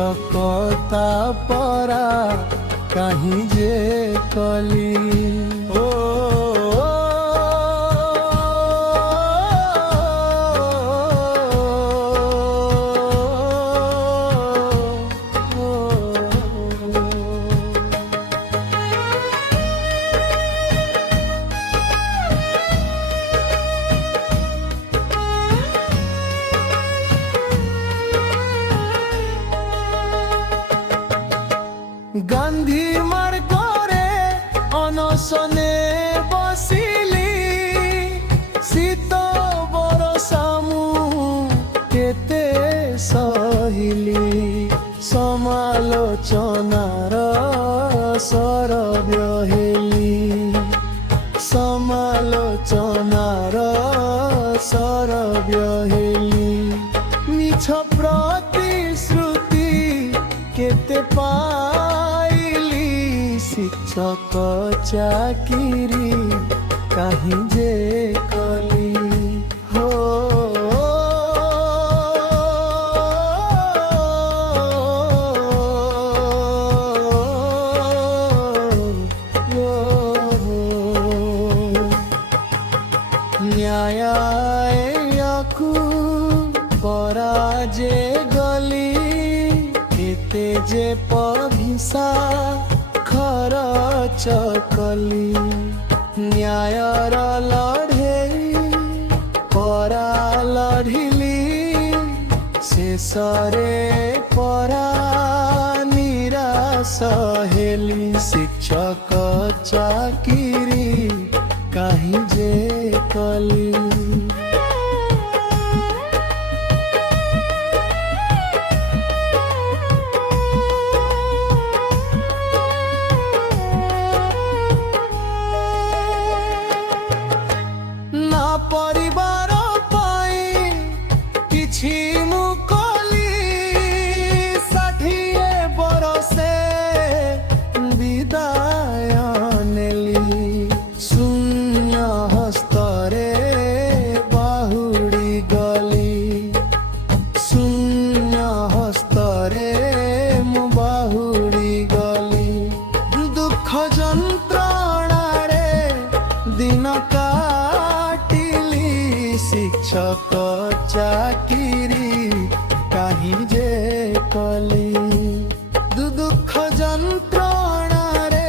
शिक्षकता परा कहीं जे कली ओ गांधी मार्गरे अनशने बसिली शीत बरसामु केते सहिली समालोचनार सरव्य हेली समालोचनार सरव्य हेली मिछ प्रतिश्रुति केते पाइली शिक्षक चाकिरी कहीं जे कली हो न्यायकु पराजे गली केते जे पभिसा खरच कली न्यायर लढ़े परा लढ़िली शेषरे परा निराश हेली शिक्षक चाकिरी कहीं जे कली परिवार पाई किछि मुकली 60 बरसे विदाय नेली शून्य हस्तरे बाहुड़ी गली शून्य हस्तरे मु बाहुड़ी गली दुख जंत्रणारे दिन का शिक्षक चाकी